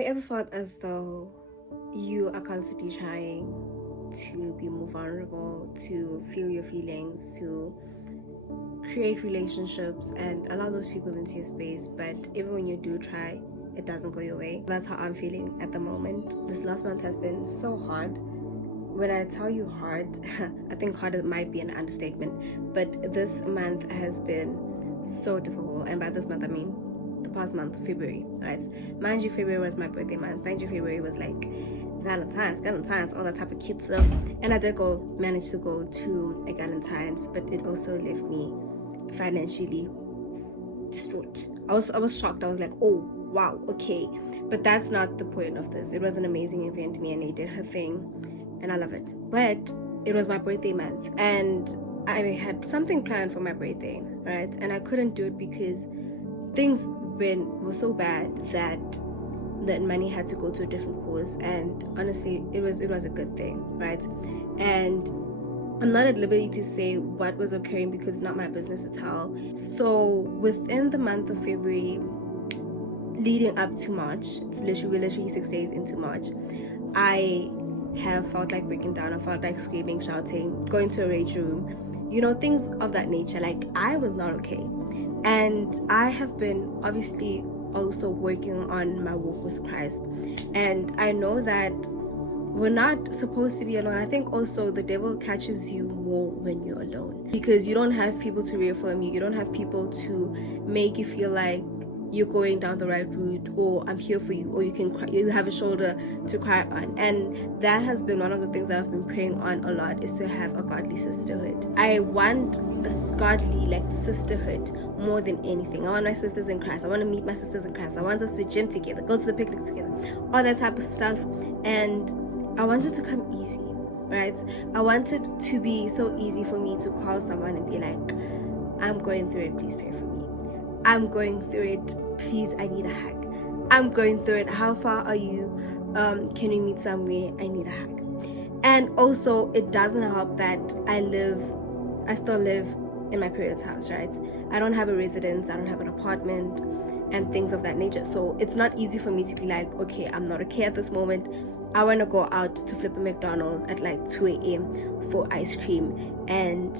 you ever felt as though you are constantly trying to be more vulnerable, to feel your feelings, to create relationships and allow those people into your space, but even when you do try, it doesn't go your way? That's how I'm feeling at the moment. This last month has been so hard. When I tell you hard, I think hard might be an understatement, but this month has been so difficult. And by this month, I mean the past month, February, right? Mind you, February was my birthday month. Mind you, February was like Valentine's, all that type of cute stuff. And I did manage to go to a Valentine's, but it also left me financially distraught. I was shocked. I was like, oh wow, okay. But that's not the point of this. It was an amazing event. Me and Nate did her thing, and I love it. But it was my birthday month, and I had something planned for my birthday, right? And I couldn't do it because things were so bad that money had to go to a different cause. And honestly, it was a good thing, right? And I'm not at liberty to say what was occurring because it's not my business to tell. So within the month of February, leading up to March, we're literally 6 days into March, I have felt like breaking down. I felt like screaming, shouting, going to a rage room, things of that nature. Like, I was not okay. And I have been obviously also working on my walk with Christ. And I know that we're not supposed to be alone. I think also the devil catches you more when you're alone, because you don't have people to reaffirm you. You don't have people to make you feel like you're going down the right route, or I'm here for you, or you can cry, you have a shoulder to cry on. And that has been one of the things that I've been praying on a lot, is to have a godly sisterhood. I want a godly sisterhood more than anything. I want my sisters in Christ. I want to meet my sisters in Christ. I want us to gym together, go to the picnic together, all that type of stuff. And I want it to come easy, right? I want it to be so easy for me to call someone and be like, I'm going through it, please pray for me. I'm going through it, please, I need a hug. I'm going through it, how far are you? Can we meet somewhere? I need a hug. And also, it doesn't help that I still live in my parents' house, right? I don't have a residence, I don't have an apartment, and things of that nature. So it's not easy for me to be like, okay, I'm not okay at this moment. I want to go out to flip a McDonald's at like 2 a.m. for ice cream and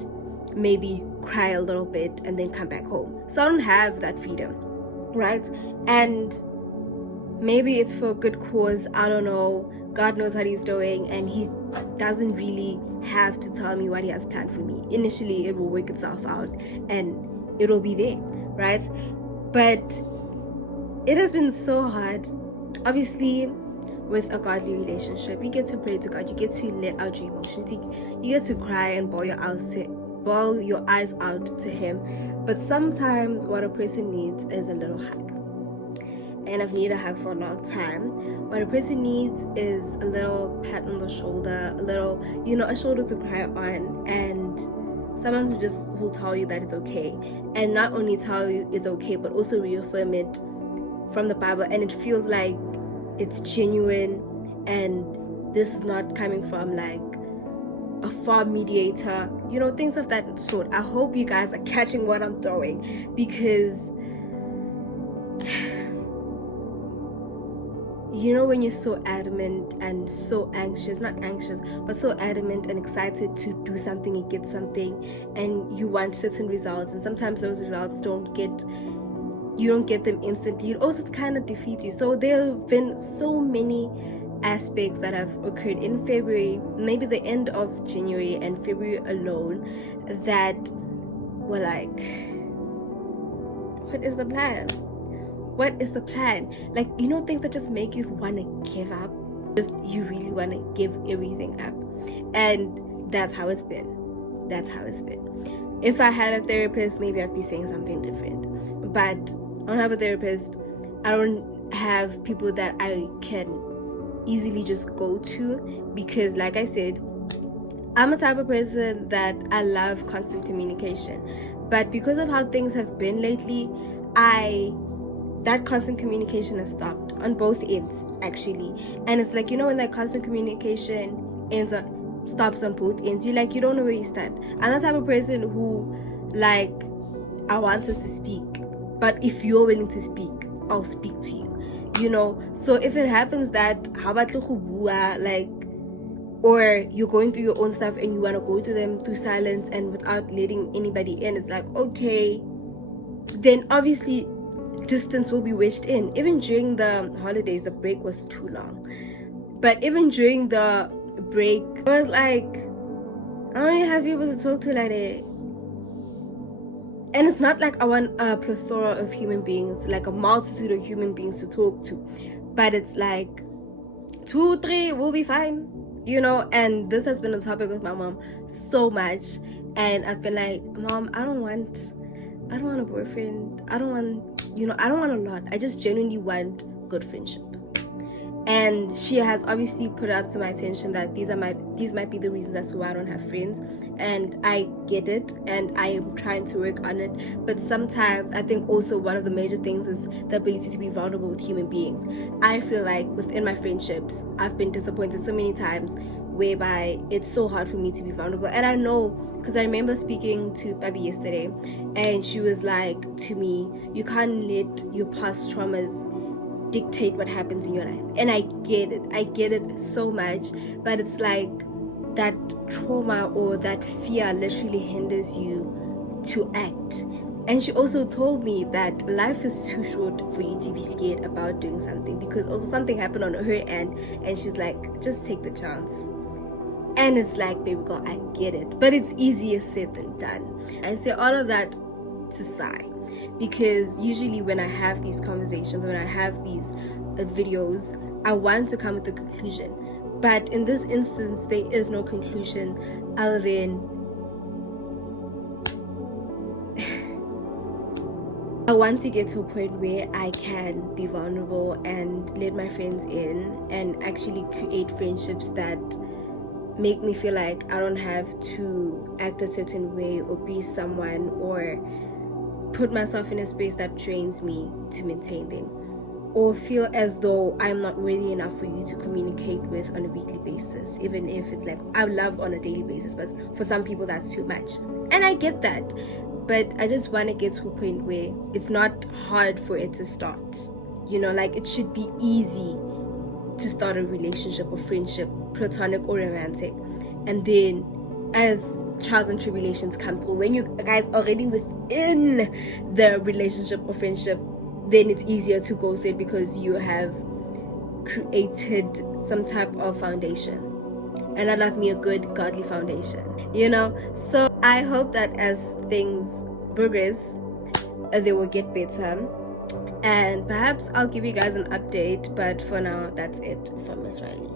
maybe cry a little bit and then come back home. So I don't have that freedom, right? And maybe it's for a good cause, I don't know. God knows what he's doing, and he doesn't really have to tell me what he has planned for me. Initially, it will work itself out and it'll be there, right? But it has been so hard. Obviously, with a godly relationship, you get to pray to God, you get to let out your emotions, you get to cry and bawl your eyes out to him. But sometimes what a person needs is a little hug. And I've needed a hug for a long time. What a person needs is a little pat on the shoulder, a little, a shoulder to cry on, and someone who'll tell you that it's okay. And not only tell you it's okay, but also reaffirm it from the Bible. And it feels like it's genuine, and this is not coming from like a far mediator, things of that sort. I hope you guys are catching what I'm throwing, because when you're so adamant and so not anxious, but so adamant and excited to do something and get something, and you want certain results, and sometimes those results you don't get them instantly, it also kind of defeats you. So there have been so many aspects that have occurred in February, maybe the end of January and February alone, that were like, what is the plan? What is the plan? Like, things that just make you want to give up. Just, you really want to give everything up. And that's how it's been. If I had a therapist, maybe I'd be saying something different. But I don't have a therapist. I don't have people that I can easily just go to, because like I said, I'm a type of person that I love constant communication. But because of how things have been lately, that constant communication has stopped on both ends, actually. And it's like, when that constant communication stops on both ends, you don't know where you stand. I'm the type of person who, I want us to speak, but if you're willing to speak, I'll speak to you. So if it happens that like, or you're going through your own stuff and you want to go through them through silence and without letting anybody in, it's like, okay, then obviously distance will be wedged in. Even during the holidays, the break was too long, but even during the break, I was like, I don't have people to talk to like that. And it's not like I want a plethora of human beings, like a multitude of human beings to talk to, but it's like 2, 3 will be fine, and this has been a topic with my mom so much, and I've been like, Mom, I don't want a boyfriend. I don't want a lot. I just genuinely want good friendship. And she has obviously put it up to my attention that these might be the reasons as to why I don't have friends, and I get it, and I am trying to work on it. But sometimes I think also one of the major things is the ability to be vulnerable with human beings. I feel like within my friendships, I've been disappointed so many times, whereby it's so hard for me to be vulnerable. And I know, because I remember speaking to Babi yesterday, and she was like to me, you can't let your past traumas dictate what happens in your life. And I get it so much, but it's like that trauma or that fear literally hinders you to act. And she also told me that life is too short for you to be scared about doing something, because also something happened on her end, and she's like, just take the chance. And it's like, baby girl, I get it, but it's easier said than done. I say all of that to sigh, because usually when I have these conversations, when I have these videos, I want to come with a conclusion, but in this instance there is no conclusion other than I want to get to a point where I can be vulnerable and let my friends in and actually create friendships that make me feel like I don't have to act a certain way or be someone or put myself in a space that drains me to maintain them, or feel as though I'm not worthy enough for you to communicate with on a weekly basis, even if it's like I love on a daily basis, but for some people that's too much, and I get that. But I just want to get to a point where it's not hard for it to start, like it should be easy to start a relationship or friendship, platonic or romantic, and then as trials and tribulations come through, when you guys are already within the relationship or friendship, then it's easier to go through it because you have created some type of foundation. And I love me a good godly foundation, so I hope that as things progress, they will get better, and perhaps I'll give you guys an update, but for now that's it from Miss Riley.